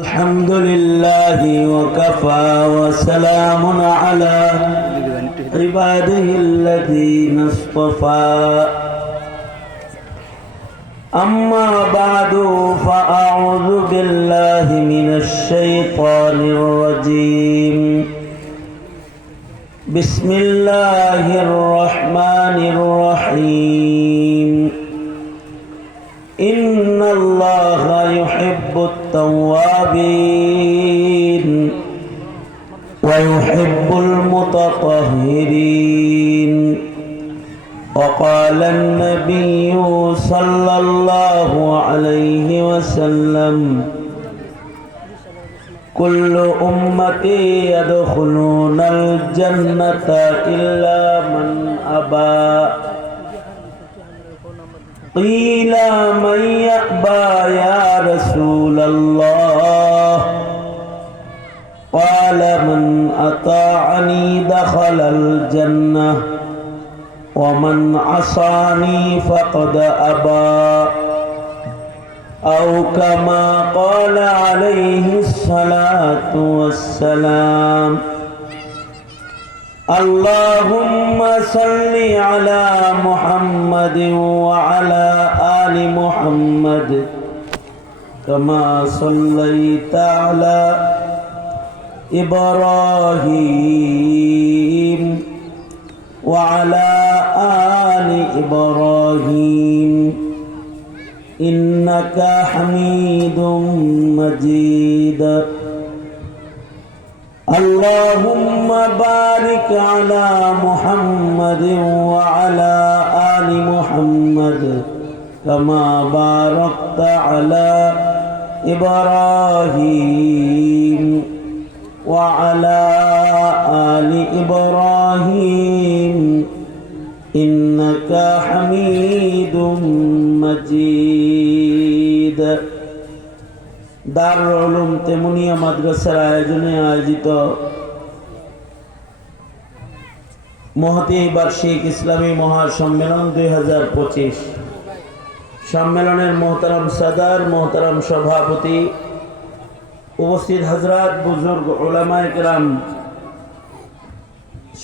الحمد لله وكفى وسلام على عباده الذين اصطفى أما بعد فأعوذ بالله من الشيطان الرجيم بسم الله الرحمن الرحيم إن الله يحب التوابين ويحب المتطهرين وقال النبي صلى الله عليه وسلم كل أمتي يدخلون الجنة إلا من أبى قيل من يأبى يا رسول الله قال من أطاعني دخل الجنة ومن عصاني فقد أبى أو كما قال عليه الصلاة والسلام اللهم صل على محمد وعلى آل محمد كما صليت على إبراهيم وعلى آل إبراهيم إنك حميد مجيد اللهم بارك على محمد وعلى آل محمد كما باركت على إبراهيم وعلى آل إبراهيم إنك حميد مجيد দারুল উলুম তেমুনিয়া মাদ্রাসার আয়োজনে আয়োজিত মহতী বার্ষিক ইসলামী মহাসম্মেলন 2025 সম্মেলনের মোহতারাম সাদার, মোহতারাম সভাপতি, উপস্থিত হযরত, বুজুর্গ, উলামায়ে কেরাম,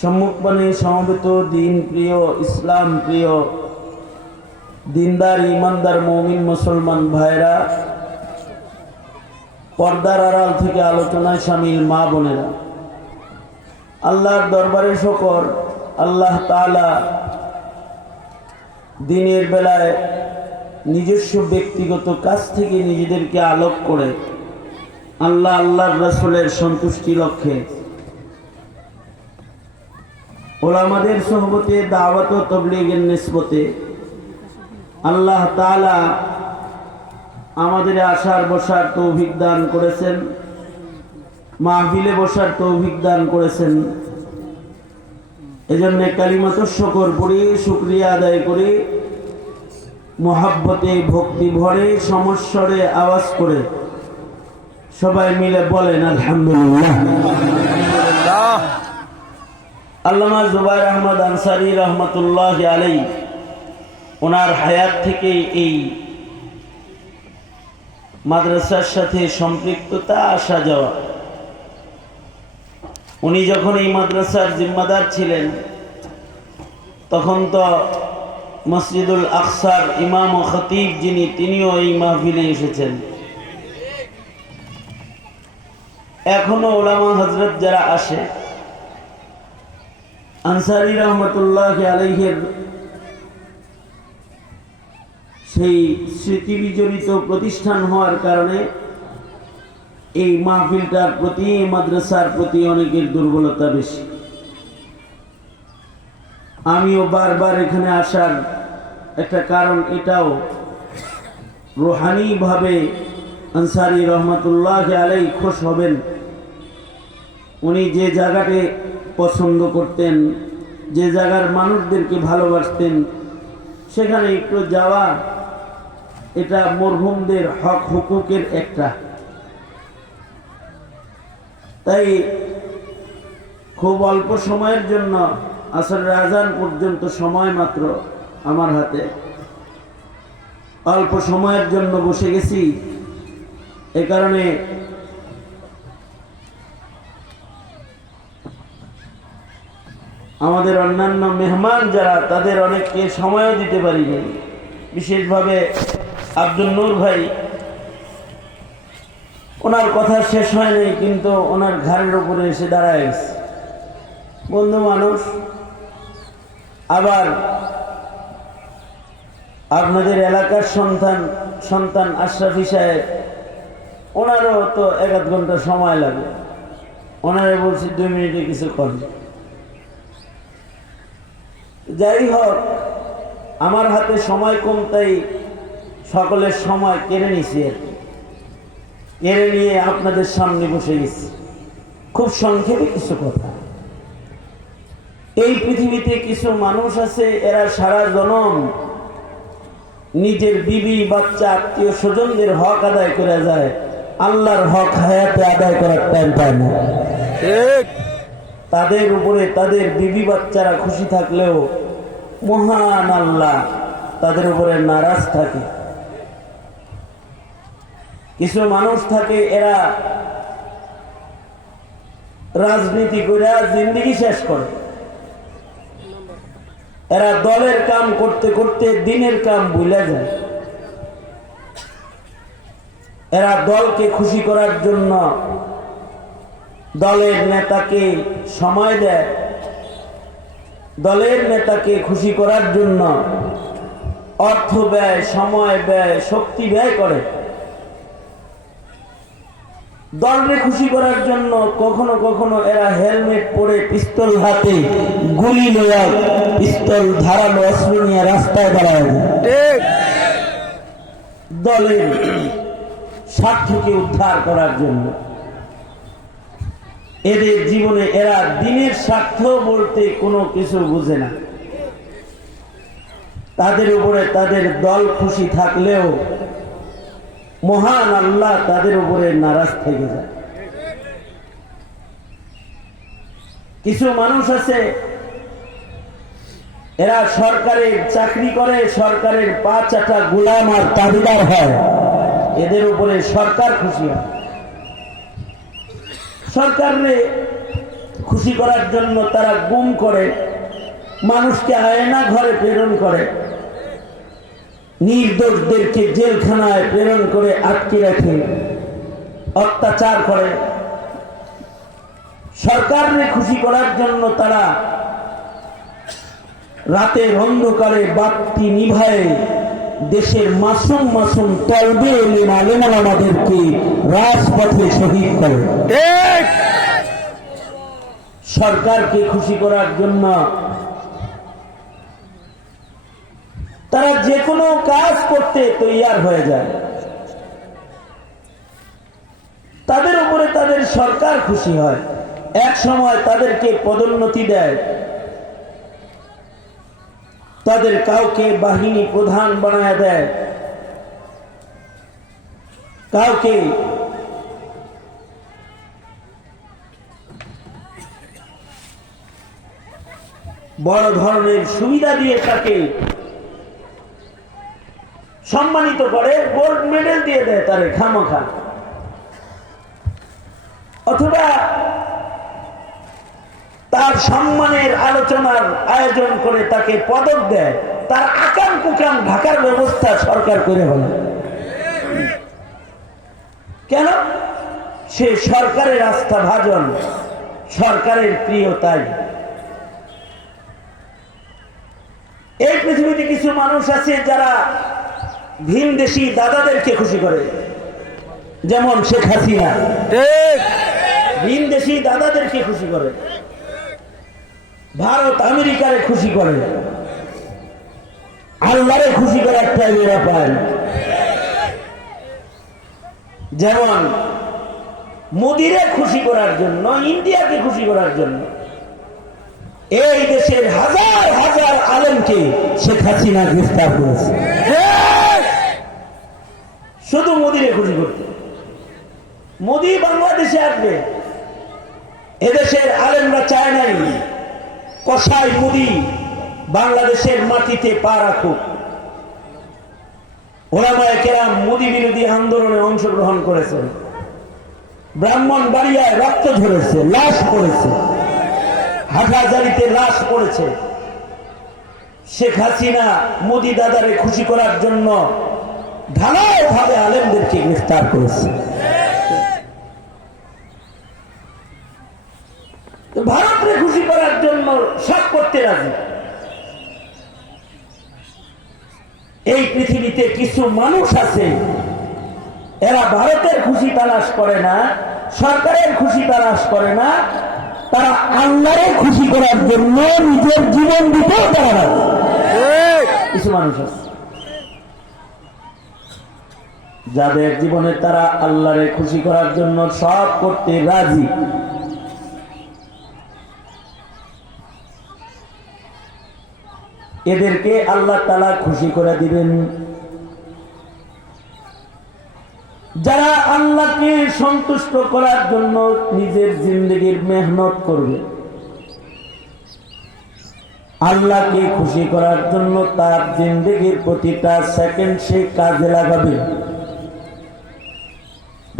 সম্মুখপানে সমবেত দিন প্রিয়, ইসলাম প্রিয়, দিনদার, ইমানদার, মুমিন মুসলমান ভাইরা, পর্দার আড়াল থেকে আলোচনায় শামিল মা বোনেরা, আল্লাহর দরবারে শুকর, আল্লাহ তাআলা দিনের বেলায় নিজস্ব ব্যক্তিগত কাজ থেকে নিজেদেরকে আলোক করে আল্লাহর রাসূলের সন্তুষ্টি লক্ষ্যে উলামাদের সোহবতে, দাওয়াত ও তাবলীগের নিসবতে আল্লাহ তাআলা আমাদের আসার বসার তৌফিক দান করেছেন, মাহফিলে বসার তৌফিক দান করেছেন। এজন্য কালিমাতুশ শুকর পড়ি, শুকরিয়া আদায় করি, মুহাব্বতে, ভক্তি ভরে, সমস্বরে আওয়াজ করে সবাই মিলে বলেন আলহামদুলিল্লাহ। আল্লামা জুবায়ের আহমদ আনসারী রহমাতুল্লাহি আলাইহি ওনার হায়াত থেকে এই মাদ্রাসার সাথে সম্পৃক্ততা আসা যাওয়া। উনি যখন এই মাদ্রাসার জিম্মাদার ছিলেন তখন তো মসজিদুল আকসার ইমাম ও খতিব যিনি, তিনিও এই মাহফিলে এসেছেন। এখনো ওলামা হযরত যারা আসে, আনসারী রহমাতুল্লাহি আলাইহির সেই স্মৃতি বিজড়িত প্রতিষ্ঠান হওয়ার কারণে এই মাহফিলটার প্রতি, এই মাদ্রাসার প্রতি অনেকের দুর্বলতা বেশি। আমিও বারবার এখানে আসার একটা কারণ এটাও, রুহানিভাবে আনসারী রহমাতুল্লাহি আলাইহি খুশ হবেন। উনি যে জায়গাতে পছন্দ করতেন, যে জায়গার মানুষদেরকে ভালোবাসতেন, সেখানে একটু যাওয়া, এটা মরহুমদের হক হুকুকের একটা। তাই খুব অল্প সময়ের জন্য, আসরের আজান পর্যন্ত সময় মাত্র আমার হাতে, অল্প সময়ের জন্য বসে গেছি। এ কারণে আমাদের অন্যান্য মেহমান যারা, তাদের অনেককে সময়ও দিতে পারিনি। বিশেষভাবে আব্দুল নূর ভাই, ওনার কথা শেষ হয়নি, কিন্তু ওনার ঘাড়ের উপরে এসে দাঁড়ায় গেছে। বন্ধু মানুষ। আবার আপনাদের এলাকার সন্তান আশরাফি সাহেব, ওনারও তো 1-1 ঘন্টা সময় লাগে। ওনারে বলছি 2 মিনিটে কিছু করেন। যাই হোক, আমার হাতে সময় কম, তাই সকলের সময় কেড়ে নিছি। কেড়ে নিয়ে আপনাদের সামনে বসে গেছি। খুব সংক্ষেপে কিছু কথা। এই পৃথিবীতে কিছু মানুষ আছে, এরা সারা জনম নিজের বিবি, বাচ্চা, আত্মীয় স্বজনদের হক আদায় করে যায়, আল্লাহর হক হায়াতে আদায় করার টাইম পায় না। তাদের উপরে তাদের বিবি বাচ্চারা খুশি থাকলেও মহান আল্লাহ তাদের উপরে নারাজ থাকে। কিছু মানুষ থাকে, এরা রাজনীতি করে জিন্দেগি শেষ করে। এরা দলের কাম করতে করতে দিনের কাম ভুলে যায়। এরা দলকে খুশি করার জন্য দলের নেতাকে সময় দেয়, দলের নেতাকে খুশি করার জন্য অর্থ ব্যয়, সময় ব্যয়, শক্তি ব্যয় করে। দলকে খুশি করার জন্য কখনো কখনো এরা হেলমেট পরে, পিস্তল হাতে, গুলি লইয়া, পিস্তল ধারালো অস্ত্র নিয়ে রাস্তায় দাঁড়ায় দলের স্বার্থকে উদ্ধার করার জন্য। এদের জীবনে এরা দিনের স্বার্থ বলতে কোনো কিছু বুঝে না। তাদের উপরে তাদের দল খুশি থাকলেও মহান আল্লাহ তাদের উপরে নারাজ থেকে যায়। কিছু মানুষ আছে, এরা সরকারের চাকরি করে, সরকারের 5 গোলাম আর তাবেদার হয়। এদের উপরে সরকার খুশি হয়। সরকারে খুশি করার জন্য তারা গুম করে, মানুষকে আয়না ঘরে প্রেরণ করে, নির্দোষদেরকে জেলখানায় প্রেরণ করে আটকে রাখে, অত্যাচার করে। সরকারকে খুশি করার জন্য তারা রাতের অন্ধকারে বাতি নিভায়ে দেশের মাসুম মাসুম তলবে আমাদেরকে রাজপথে শহীদ করে। সরকারকে খুশি করার জন্য তারা যে কোনো কাজ করতে তৈয়ার হয়ে যায়। তাদের উপরে তাদের সরকার খুশি হয়, এক সময় তাদেরকে পদোন্নতি দেয়, তাদের কাউকে বাহিনী প্রধান বানায় দেয়, কাউকে বড় ধরনের সুবিধা দিয়ে তাকে সম্মানিত করে, গোল্ড মেডেল দিয়ে দেয় তারে খামখা। অথবা তার সম্মানের আলোচনার আয়োজন করে তাকে পদক দেয়, তার আকাম কুকাম ঢাকার ব্যবস্থা সরকার করে বলে। কেন? সে সরকারের আস্থা ভাজন, সরকারের প্রিয়। তাই এই পৃথিবীতে কিছু মানুষ আছে যারা ভিনদেশী দাদাদেরকে খুশি করে, যেমন শেখ হাসিনা ভিনদেশী দাদাদেরকে খুশি করে, ভারত আমেরিকারে খুশি করে, আল্লাহরে খুশি করে একটা মেয়েরা পায়। যেমন মোদিরে খুশি করার জন্য, ইন্ডিয়াকে খুশি করার জন্য এই দেশের হাজার হাজার আলেমকে শেখ হাসিনা গ্রেফতার করেছে, শুধু মোদিরে খুশি করতে। মোদি বাংলাদেশে আসবে, এদেশের আলেমরা চায় নাই কসাই মোদি বাংলাদেশের মাটিতে পা রাখুক। ওলামায়ে কেরাম মোদি বিরোধী আন্দোলনে অংশগ্রহণ করেছেন, ব্রাহ্মণবাড়িয়ায় রক্ত ঝরেছে, লাশ পড়েছে, হাটহাজারীতে লাশ পড়েছে। শেখ হাসিনা মোদি দাদারে খুশি করার জন্য ঢালাও ভাবে আলেমদেরকে গ্রেফতার করেছে। ভারতকে খুশি করার জন্য সব করতে রাজি। এই পৃথিবীতে কিছু মানুষ আছে, এরা ভারতের খুশি তালাশ করে না, সরকারের খুশি তালাশ করে না, তারা আল্লাহরে খুশি করার জন্য নিজের জীবন দিতেও তারা রাজি। কিছু মানুষ আছে যাদের জীবনে তারা আল্লাহরে খুশি করার জন্য সব করতে রাজি। এদেরকে আল্লাহ তাআলা খুশি করে দিবেন। যারা আল্লাহকে সন্তুষ্ট করার জন্য নিজের জিন্দেগির মেহনত করবে, আল্লাহকে খুশি করার জন্য তার জিন্দেগির প্রতিটা সেকেন্ড সে কাজে লাগাবে,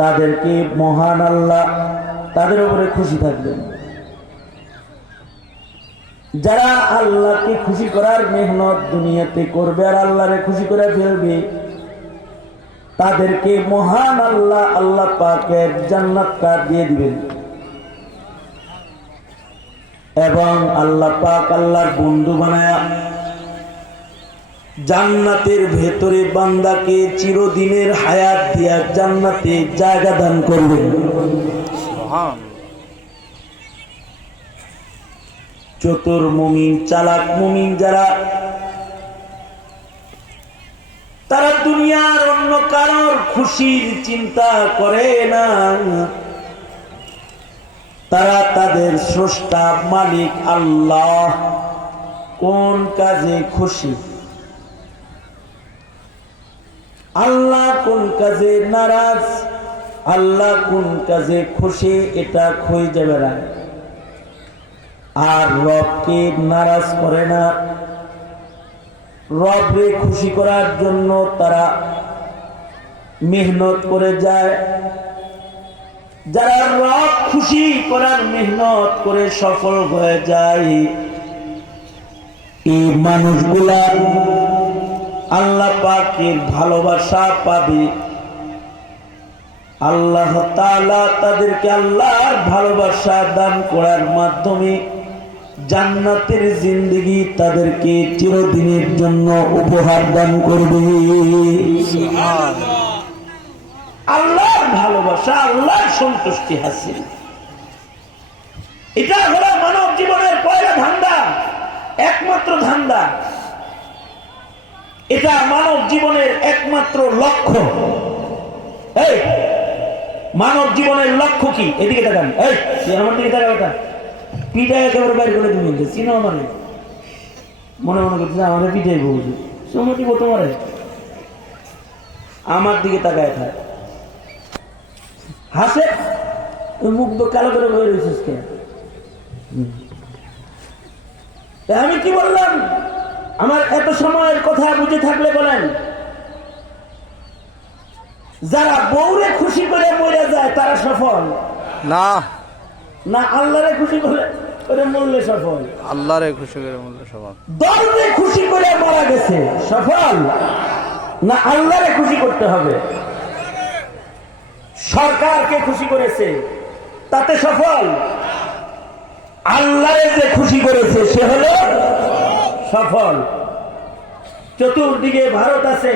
তাদেরকে মহান আল্লাহ তাদের উপরে খুশি থাকবেন। যারা আল্লাহকে খুশি করার মেহনত দুনিয়াতে করবে আর আল্লাহরে খুশি করে ফেলবে, তাদেরকে মহান আল্লাহ আল্লাহ পাকের জান্নাতটা দিয়ে দিবেন এবং আল্লাহ পাক আল্লাহর বন্ধু বানায়া জান্নাতের ভেতরে বান্দাকে চিরদিনের হায়াত দিয়া জান্নাতে জায়গা দান করবেন। চতুর মুমিন, চালাক মুমিন যারা, তারা দুনিয়ার অন্য কারোর খুশির চিন্তা করে না, তারা তাদের স্রষ্টা মালিক আল্লাহ কোন কাজে খুশি, আল্লাহ কোন কাজে নারাজ, আল্লাহ কোন কাজে খুশি, এটা খুঁজে যাবে না। আর রবকে নারাজ করে না, রবকে খুশি করার জন্য তারা মেহনত করে যায়। যারা রব খুশি করার মেহনত করে সফল হয়ে যায়, এই মানুষগুলা আল্লাহ পাকের ভালোবাসা পাবে। আল্লাহ তাআলা তাদেরকে আল্লাহর ভালোবাসা দান করার মাধ্যমে জান্নাতের জিন্দেগি তাদেরকে চিরদিনের জন্য উপহার দান করবে। আল্লাহর ভালোবাসা, আল্লাহর সন্তুষ্টি হাসিল, এটা হলো মানব জীবনের পয়লা ধান্দা, একমাত্র ধান্দা। এটা মানব জীবনের একমাত্র লক্ষ্য। এই মানব জীবনের লক্ষ্য কি? এদিকে তাকান, এই আমার দিকে তাকাও, ওটা পিঠা একেবারে বাইর করে তুমি চিনো মানে মনে মনে করছে আমাদের পিঠাই বলছে সময় তোমারে আমার দিকে তাকায় থাকে, হাসে, মুখ তো কালো করে বয়ে রয়েছিস কে? আমি কি বললাম? আমার এত সময়ের কথা বুঝে থাকলে বলেন, যারা বউরে খুশি করে মরে যায় তারা সফল না, না আল্লাহরে খুশি করে মরলে সফল? আল্লাহরে খুশি করে মরলে সফল। দলকে খুশি করে মারা গেছে সফল, না আল্লাহরে খুশি করতে হবে? সরকারকে খুশি করেছে তাতে সফল, আল্লাহরে যে খুশি করেছে সে হলো সফল। চতুর্দিকে ভারত আছে,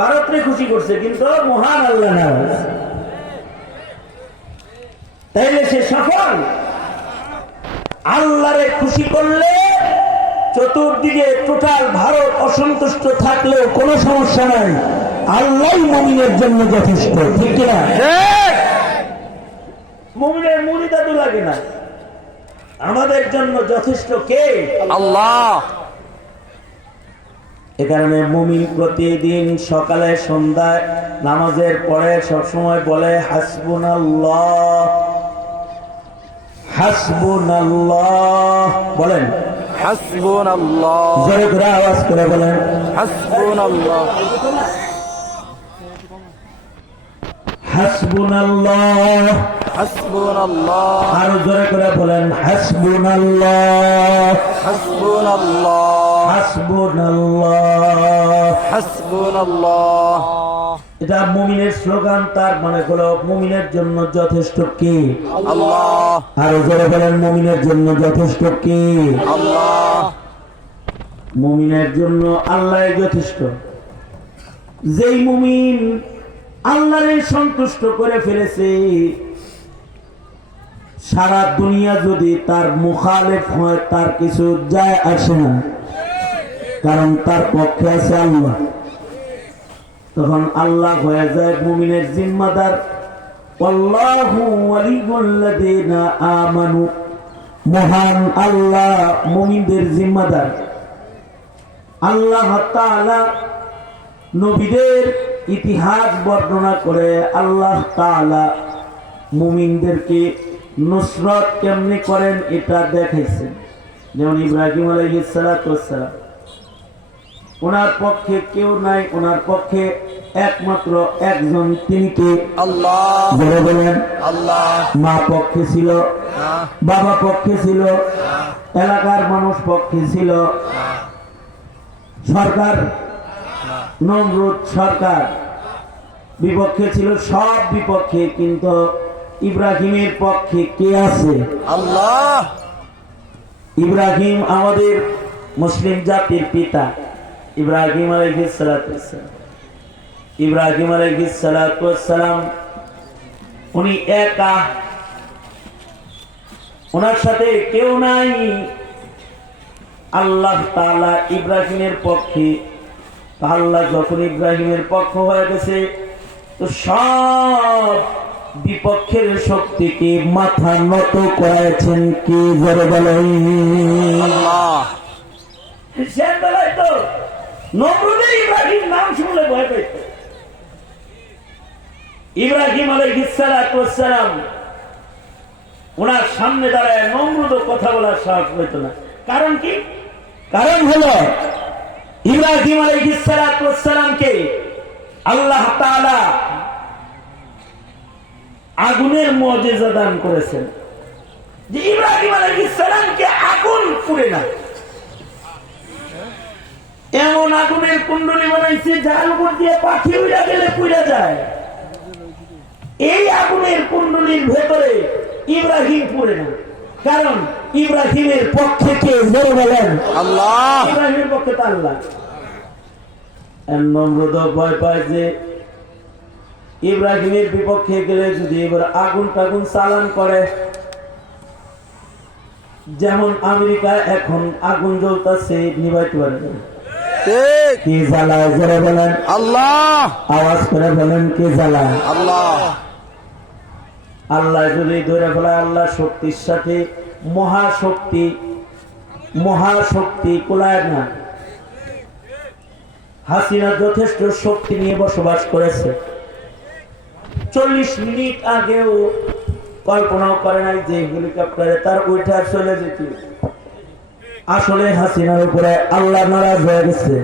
ভারতকে খুশি করছে কিন্তু মহান আল্লাহ নারাজ, তাইলে সে সফল? আল্লাহরে খুশি করলে চতুর্দিকে টোটাল ভারত অসন্তুষ্ট থাকলেও কোনো সমস্যা নাই, আল্লাহ মুমিনের জন্য যথেষ্ট, ঠিক কিনা? মুমিনের মুরিদাদু লাগে না, আমাদের জন্য যথেষ্ট কে? আল্লাহ। এ কারণে মুমিন প্রতিদিন সকালে সন্ধ্যায় নামাজের পরে সবসময় বলে হাসবুনাল্লাহ হাসবুনাল্লাহ, বলেন হাসবুনাল্লাহ, জোরে করে আওয়াজ করে বলেন হাসবুনাল্লাহ, হাসবুনাল্লাহ হাসবুনাল্লাহ আরো জোরে করে বলেন হাসবুনাল্লাহ হাসবুনাল্লাহ হাসবুনাল্লাহ। হাসবুনাল্লাহ এটা মুমিনের স্লোগান, তার মানে হলো মুমিনের জন্য যথেষ্ট কি? আল্লাহ আরো জোরে বলেন মুমিনের জন্য যথেষ্ট কি? আল্লাহ মুমিনের জন্য আল্লাহ যথেষ্ট। যেই মুমিন আল্লাহরে সন্তুষ্ট করে ফেলেছে, সারা দুনিয়া যদি তার মুখালেফ হয় তার কিছু যায় আসে না, কারণ তার পক্ষে আছে আল্লাহ। তখন আল্লাহ হয়ে যায় মুমিনের জিম্মাদার। আল্লাহু ওয়ালিউল্লাযিনা আমানু, মহান আল্লাহ মুমিনদের জিম্মাদার। আল্লাহ তাআলা নবীদের ইতিহাস বর্ণনা করে আল্লাহ তাআলা মুমিনদেরকে নুসরত কেমনি করেন এটা দেখাইছেন। যেমন ইব্রাহিম আলাইহিস সালাতু ওয়াস সালাম, ওনার পক্ষে কেউ নাই, ওনার পক্ষে একমাত্র একজন, তিনি কে? আল্লাহ বলে বলেন। আল্লাহ মা পক্ষে ছিল, বাবা পক্ষে ছিল, এলাকার মানুষ পক্ষে ছিল, সরকার নমরুদ সরকার বিপক্ষে ছিল, সব বিপক্ষে, কিন্তু ইব্রাহিমের পক্ষে কে আছে? আল্লাহ ইব্রাহিম আমাদের মুসলিম জাতির পিতা। ইব্রাহিম আলাইহিস সালাতু ওয়াস সালাম, ইব্রাহিম আলাইহিস সালাতু ওয়াস সালাম উনি একা, ওনার সাথে কেউ নাই। আল্লাহ তাআলা ইব্রাহিমের পক্ষে, আল্লাহ যখন ইব্রাহিমের পক্ষ হয়ে গেছে তো সব বিপক্ষের শক্তিকে মাথা নত করেছেন কি? জোরে বলেন। আল্লাহ সে বেলায় তো নমরুদের ইব্রাহিম নাম শুনলে ভয় পেত। ইব্রাহিম আলাইহিস সালাতু ওয়াস সালাম ওনার সামনে দাঁড়ায় নমরুদও কথা বলার সাহস পেত না। কারণ কি? কারণ হলো ইব্রাহিম আলাইহিস সালাতু ওয়াস সালামকে আল্লাহ তাআলা আগুনের মুজিজা দান করেছেন, যে ইব্রাহিম আলাইহিস সালামকে আগুন পুড়ে না, এমন আগুনের কুণ্ডলী বানাইছে যার উপর দিয়ে পাখি উড়া গেলে পুড়ে যায়। এই আগুনের কুণ্ডলীর ভেতরে ইব্রাহিম পুড়ে না, কারণ ইব্রাহিমের পক্ষে কে? জোরে বলেন। আল্লাহ ইব্রাহিমের পক্ষে তো আল্লাহ। নমরুদ ভয় পায় যে ইব্রাহিমের বিপক্ষে গেলে যদি এবার আগুন টাগুন চালান করে, যেমন আমেরিকা এখন আগুন জ্বলতেছে, নিভাইতে পারে না। ঠিক কি জ্বালায়? জোরে বলেন। আল্লাহ আওয়াজ করে বলেন, কে জ্বালায়? আল্লাহ আল্লাহ যদি ধরে ফেলে, আল্লাহ শক্তির সাথে মহাশক্তি, মহাশক্তি কুলায় না। হাসিনা যথেষ্ট শক্তি নিয়ে বসবাস করেছে। 40 মিনিট আগেও কল্পনাও করে নাই যে হেলিকপ্টারে তার উঠে চলে যেত। আসলে হাসিনার উপরে আল্লাহ নারাজ হয়ে গেছে,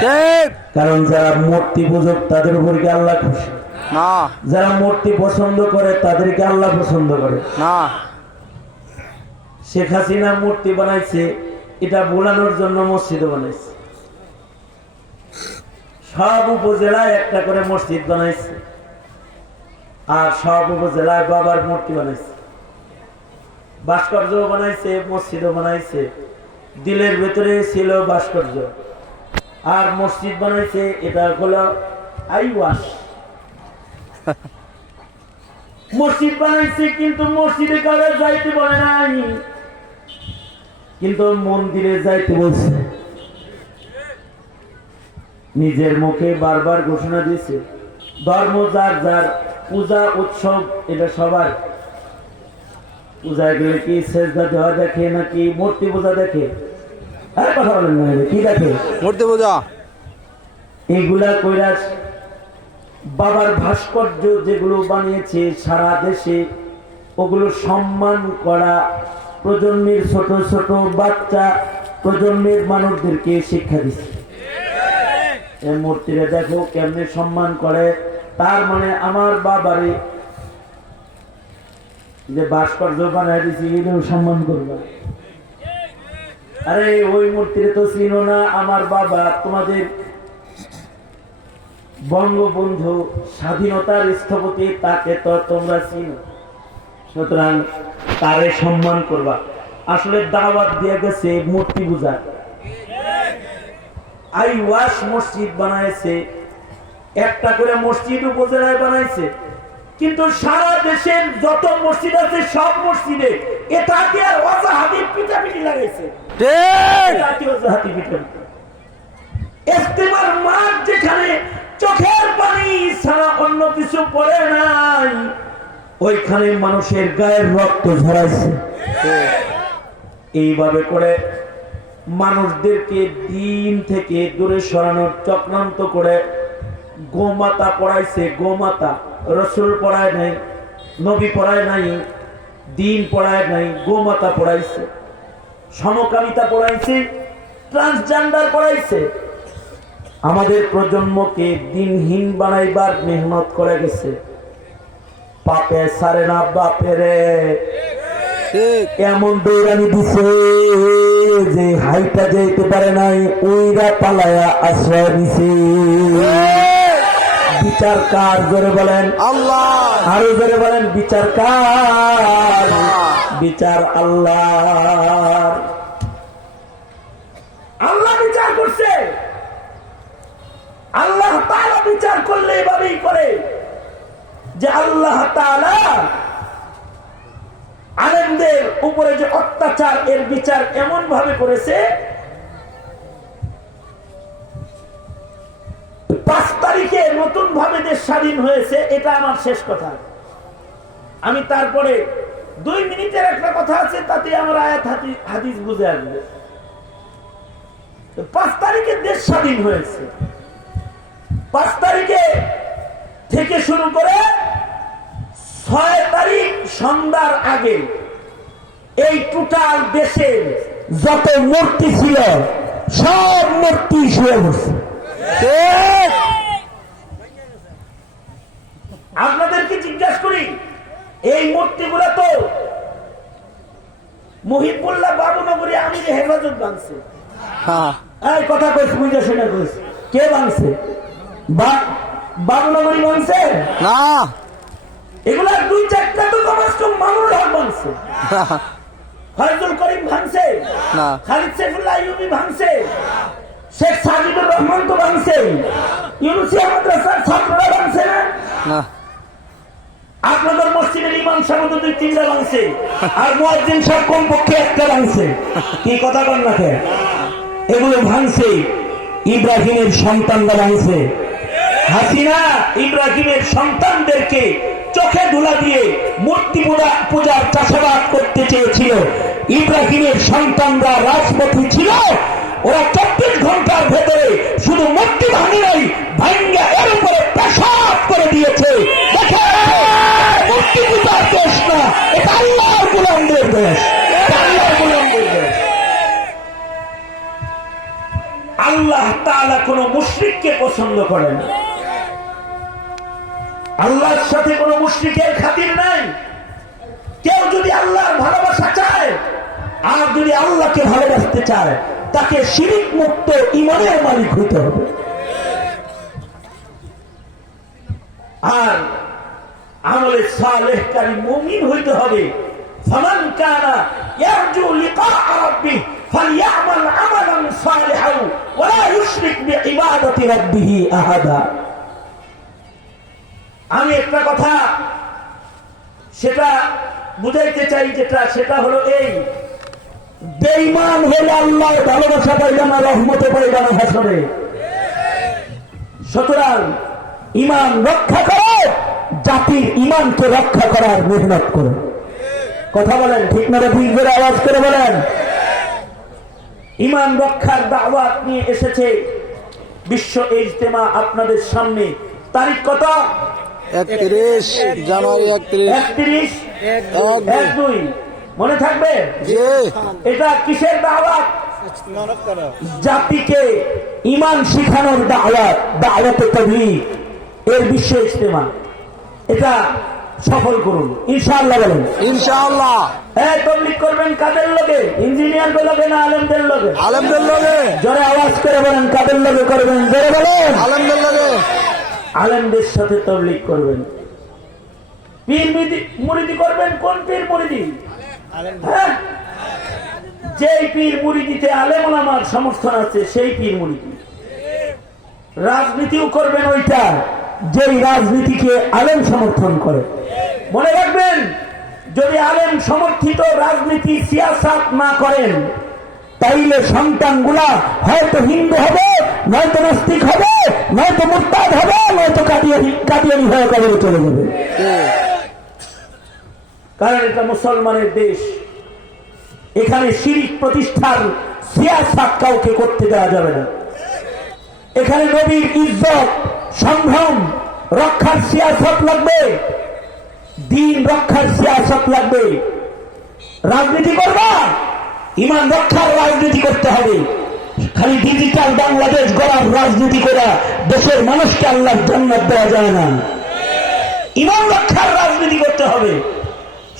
ঠিক কারণ যারা মূর্তি পূজক তাদের উপর কি আল্লাহ খুশি? না যারা মূর্তি পছন্দ করে তাদেরকে আল্লাহ পছন্দ করে না। শেখ হাসিনা মূর্তি বানাইছে, এটা বোলানোর জন্য মসজিদ বানাইছে। সব উপজেলায় একটা করে মসজিদ বানাইছে, আর সব উপজেলায় বাবার মূর্তি বানাইছে, ভাস্কর্য বানাইছে, মসজিদও বানাইছে। দিলের ভেতরে ছিল ভাস্কর্য, আর মসজিদ বানাইছে। এটা হলো আইওয়াস। মসজিদ বানাইছে, কিন্তু মসজিদে কারো যাইতে বলে নাই, কিন্তু মন্দিরে যাইতে বলছে। নিজের মুখে বারবার ঘোষণা দিয়েছে, ধর্ম যার যার, পূজা উৎসব এটা সবার। পূজায় গেলে কি সেজদা দেওয়া দেখে নাকি মূর্তি পূজা দেখে? আর কথা বলেন না, কি দেখে? মূর্তি পূজা। এইগুলা কইরা বাবার ভাস্কর্য যেগুলো বানিয়েছে সারা দেশে, ওগুলো সম্মান করা, প্রজন্মের ছোট ছোট বাচ্চা, প্রজন্মের মানুষদেরকে শিক্ষা দিচ্ছে। এই মূর্তিরা দেখো কেমনে সম্মান করে, তার মানে আমার বাবারে যে ভাস্কর্য বানাই দিছি এটাও সম্মান করবা। আরে ওই মূর্তিরে তো চিনো না আমার বাবা, তোমাদের বঙ্গবন্ধু স্বাধীনতার স্থপতি, তাকে তো তোমরা চিনো, সুতরাং তারে সম্মান করবা। আসলে দাওয়াত দিয়ে গেছে মূর্তি পূজা। আই ওয়াশ মসজিদ বানাইছে, একটা করে মসজিদ উপজেলায় বানাইছে, কিন্তু সারা দেশের যত মসজিদ আছে সব মসজিদে এটাকে আর ওয়াজাহাবি পিটাপিটি লাগাইছে। ঠিক ওয়াজাহাবি পিটাপিটি ইস্তেমার মাঠ যেখানে চোখের পানি ছাড়া অন্য কিছু পড়ে নাই, ওইখানে মানুষের গায়ের রক্ত ঝরাইছে। এইভাবে করে মানুষদেরকে দিন থেকে দূরে সরানোর চক্রান্ত করে গোমাতা পড়াইছে। গোমাতা রসুল পড়ায় নাই, নবী পড়ায় নাই, দিন পড়ায় নাই, গোমাতা পড়াইছে, সমকামিতা পড়াইছে, ট্রান্সজেন্ডার পড়াইছে। আমাদের প্রজন্মকে দিনহীন বানাইবার মেহনত করে গেছে। পাপে সারে না বাপেরে ঠিক এমন দৌড়ানি দিছে যে হাইটা যেতে পারে নাই, ওইরা পালায়া আশ্রয় দিছে। বিচার কার? জোরে বলেন আল্লাহ। আরো জোরে বলেন বিচার কার? বিচার আল্লাহ। আল্লাহ বিচার করছে। আল্লাহ তাআলা বিচার করলে এভাবেই করে যে আল্লাহ তাআলা আলেমদের উপরে যে অত্যাচার, এর বিচার এমন ভাবে করেছে। 5 তারিখে নতুন ভাবে দেশ স্বাধীন হয়েছে, এটা আমার শেষ কথা। আমি তারপরে 2 মিনিটের একটা কথা আছে, তাতে আমার আয়াত হাদিস বুঝে আসবে। 5 তারিখে দেশ স্বাধীন হয়েছে। 5 তারিখে থেকে শুরু করে 6 তারিখ সন্ধ্যার আগে এই টোটাল দেশের যত মূর্তি ছিল সব মূর্তি শুয়ে বসে। ঠিক আপনাদেরকে জিজ্ঞাসা করি, এই মূর্তিগুলো তো মহিবুল্লাহ বাবুনগরী আমির হেফাজত ভাঙছে। হ্যাঁ এই কথা কইছি, বুঝে শুনে কইছি। কে ভাঙছে? বাবুনগরী ভাঙছে না এগুলা 2-4টা তো কমাস কম মামুনুল হক ভাঙছে, ফয়জুল করিম ভাঙছে, না খালিদ সাইফুল্লাহ আইয়ুবী ভাঙছে, শেখ সাজিদুর রহমান তো ভাঙছে, ইউনুসিয়া মাদ্রাসার ছাত্ররা ভাঙছে না? না আপনাদের মসজিদের ইমাম সাহেব তো 2-3টা ভাঙছে, আর মুয়াজ্জিন সাহেব কমপক্ষে 1টা ভাঙছে। কি কথা বল না কে? এগুলো ভাঙছে ইব্রাহিমের সন্তানরা ভাঙছে। হাসিনা ইব্রাহিমের সন্তানদেরকে চোখে ধুলা দিয়ে মূর্তি পূজার চাষাবাদ করতে চেয়েছিল। ইব্রাহিমের সন্তানরা রাজপথী ছিল, ওরা 24 ঘন্টার ভেতরে শুধু মূর্তি ভাঙি নাই, ভাঙ্গা এর উপরে পেশাব করে দিয়েছে। দেখে মূর্তি পূজার দেশ না, এটা আল্লাহর গোলামদের দেশ, এটা আল্লাহর গোলামদের দেশ। আল্লাহ তাআলা কোন মুশরিককে পছন্দ করে না। আল্লাহর সাথে কোন মুশরিকের খাতির নাই। কেউ যদি আল্লাহর ভালোবাসা চায় আর যদি আল্লাহকে ভালোবাসতে চায়, তাকে শিরিক মুক্ত ঈমানের মালিক হইতে হবে। আর আমলে সালেহকারী মুমিন হইতে হবে। ফামান কানা ইয়ারজু লিকা রাব্বিহি ফালইআমাল আমালান সালিহান ওয়া লা ইউশরিক বিইবাদাতি রাব্বিহি আহাদা। আমি একটা কথা সেটা বুঝাইতে চাই, সেটা হলো এই, বেঈমান হলে আল্লাহর ভালোবাসা পাইবে না, রহমতে পাইবে না হাসরে। সুতরাং ঈমান রক্ষা করো, জাতির ঈমানকে রক্ষা করার মেহনত করো। কথা বলেন ঠিক না? ঠিক করে আওয়াজ করে বলেন। ঈমান রক্ষার দাওয়াত নিয়ে এসেছে বিশ্ব ইজতেমা আপনাদের সামনে। তারিখ কত? 31 জানুয়ারি 31 31/1/2 মনে থাকবে? জি এটা কিসের দাওয়াত? জাতিকে ঈমান শিখানোর দাওয়াত, দাওয়াতে তাবলীগ এর বিশ্ব ইজতেমা। এটা সফল করুন ইনশাআল্লাহ বলেন। ইনশাআল্লাহ। হ্যাঁ, তবলিগ করবেন কাদের লগে? ইঞ্জিনিয়ার লগে না আলেমদের লগে? আলেমদের লগে। জোরে আওয়াজ করে বলেন কাদের লগে করবেন? জোরে বলেন। আলেমদের লগে। আলেমদের সাথে তবলিগ করবেন। পীর মুরিদি করবেন। কোন পীর মুরিদি? হ্যাঁ, যেই পীর মুরিদিতে আলেম ওলামার সমর্থন আছে সেই পীর মুরিদি। রাজনীতিও করবেন ওইটা যেই রাজনীতিকে আলেম সমর্থন করে। মনে রাখবেন, যদি আলেম সমর্থিত রাজনীতি সিয়াসাত না করেন তাইলে সন্তানগুলা হয়তো হিন্দু হবে, নয়তো নাস্তিক হবে, নয়তো মুরতাদ হবে, নয়তো কাদিয়ানি হয়ে কবরে চলে যাবে। কারণ এটা মুসলমানের দেশ, এখানে শিরিক প্রতিষ্ঠার সিয়াসাত কাউকে করতে দেওয়া যাবে না। এখানে নবীর ইজ্জত সম্ভ্রম রক্ষার সিয়াসত লাগবে, দিন রক্ষার সিয়াসত লাগবে। রাজনীতি করবা, ইমান রক্ষার রাজনীতি করতে হবে। খালি ডিজিটাল বাংলাদেশ গড়ার রাজনীতি করা দেশের মানুষকে আল্লাহর জান্নাত দেওয়া যায় না। ইমান রক্ষার রাজনীতি করতে হবে।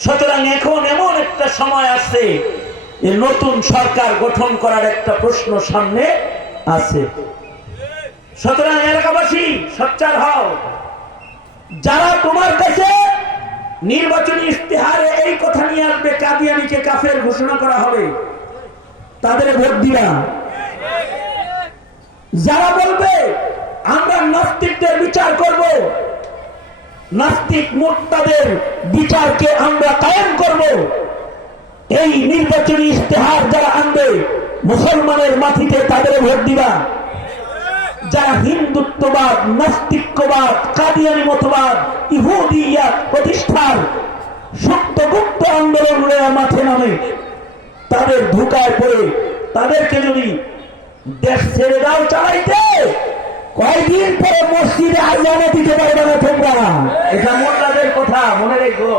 সুতরাং এখন এমন একটা সময় আসছে যে নতুন সরকার গঠন করার একটা প্রশ্ন সামনে আছে। সুতরাং এলাকাবাসী সোচ্চার হও। যারা তোমার কাছে নির্বাচনী ইশতেহারে এই কথা নিয়ে আসবে কাদিয়ানীকে কাফের ঘোষণা করা হবে, তাদের ভোট দিবা। যারা বলবে আমরা নাস্তিকদের বিচার করব, নাস্তিক মুরতাদের বিচারকে আমরা কায়েম করব, এই নির্বাচনী ইশতেহার যারা আনবে মুসলমানের মাটিতে তাদের ভোট দিবা। যারা হিন্দুত্ববাদ, নাস্তিক্যবাদ, কাদিয়ানি মতবাদ, ইহুদিয়াত প্রতিষ্ঠার সত্যগুপ্ত আন্দোলনের মাঠে নামে তাদের ধোঁকায় পড়ে তাদেরকে যদি দেশ ছেড়ে দাও চালাইতে, কয়েকদিন পরে মসজিদে আজানে দিতে পারবে না তোমরা। এটা মোল্লাদের কথা, মনে রেখো।